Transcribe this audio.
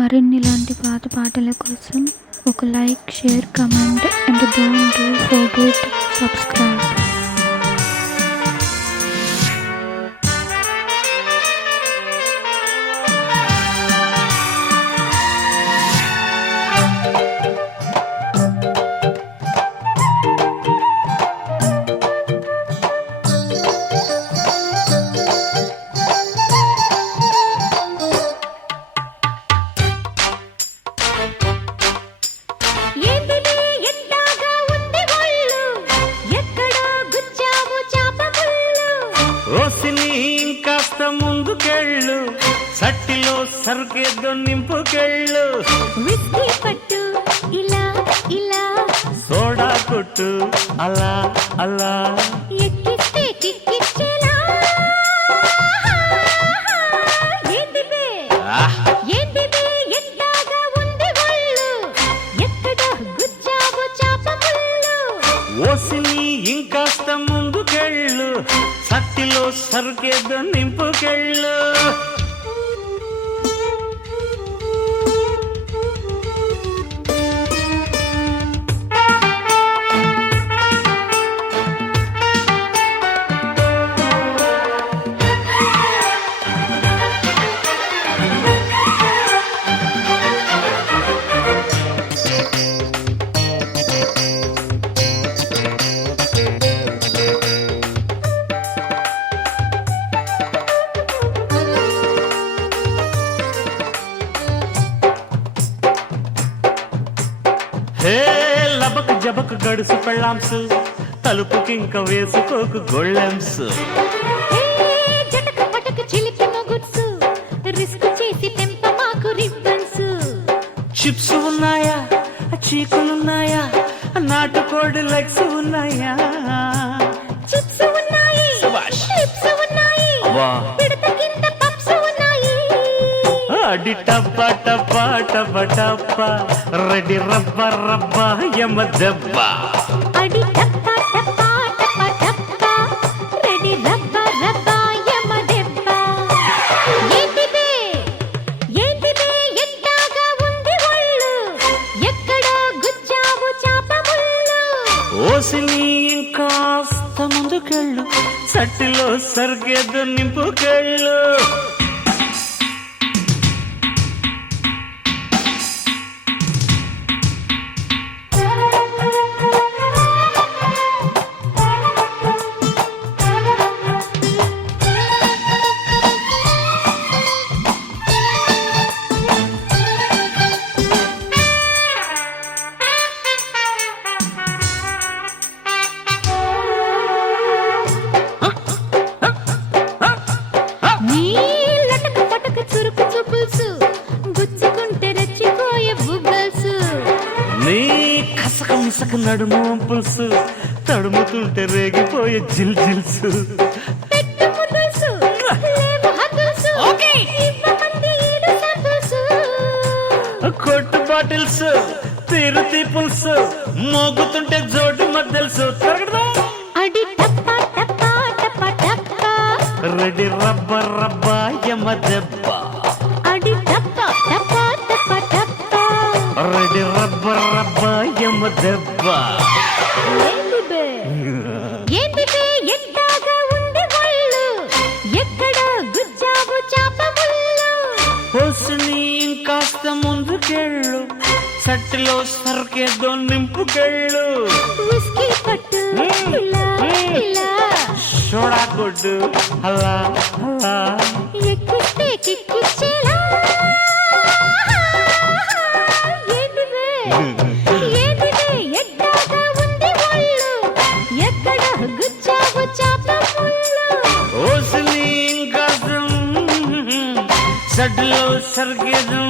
మరిన్ని ఇలాంటి పాత పాటల కోసం ఒక like, share, comment and don't forget subscribe. కాస్త ముందుకెళ్ళు, సట్టిలో సరుకేదో నింపుకెళ్ళు. విస్కీ పట్టు ఇలా ఇలా, సోడా కొట్టు అలా అలా, ఎక్కిస్తే కిక్కిచ్చేలా. ఏంటిదే ఏంటిదే ఎంతగా ఉంది ఒళ్ళు, ఎక్కడ గుచ్చావు చాప ముళ్ళు. ఓసిని ఇంకాస్త ముందుకెళ్ళు, సట్టిలో సరుకేదో నింపుకెళ్ళు. హే లబక్ జబక్ గడుసు పెళ్ళాంసు, తలుపుకింక వేసుకోకు గొళ్ళెంసు. జటక పటక చిలిపి మొగుడ్సు, రిస్క్ చేసి తెంప మాకు రిబ్బన్స్. చిప్స్ ఉన్నాయా, చీకులున్నాయా, నాటుకోడి లెగ్స్ ఉన్నాయా? చిప్స్ ఉన్నాయి, చిప్స్ ఉన్నాయి, పిడత కింద పప్స్ ఉన్నాయి. అడి టప్ప టప్ప టప్ప టప్ప, రెడీ రబ్బ రబ్బ యమ దెబ్బ. అడి టప్ప టప్ప టప్ప టప్ప, రెడీ రబ్బ రబ్బ యమ దెబ్బ. ఏంటిదే ఏంటిదే ఎంతగా ఉంది ఒళ్ళు, ఎక్కడ గుచ్చావు చాప ముళ్ళు. ఓసిని ఇంకాస్త ముందుకెళ్ళు, సట్టిలో సరిగేదో నింపుకెళ్ళు. నీ కసక మిసక నడుము పులుసు, తడుముతుంటే రేగిపోయే జిల్ జిల్సు. కొట్టు బాటిల్స్, తిరుతి పులుసు, మోగుతుంటే జోడు మద్దెలుసు. అడి టప్ప టప్ప టప్ప టప్ప, రెడీ రబ్బ రబ్బ యమ దెబ్బ. అడి టప్ప టప్ప టప్ప టప్ప, రెడీ రబ్బ రబ్బ యమ దెబ్బ. ఏంటిదే ఏంటిదే ఎంతగా ఉంది ఒళ్ళు, ఎక్కడ గుచ్చావు చాప ముళ్ళు. ఓసిని ఇంకాస్త ముందుకెళ్ళు, సట్టిలో సరుకేదో నింపుకెళ్ళు. విస్కీ పట్టు ఇలా ఇలా, సోడా కొట్టు అలా అలా, ఎక్కిస్తే కిక్కిచ్చేలా. ఏంటిదే ఏంటిదే ఎంతగా ఉంది ఒళ్ళు, ఎక్కడ గుచ్చావు చాప ముళ్ళు. ఓసిని ఇంకాస్త సట్టిలో సరుకేదో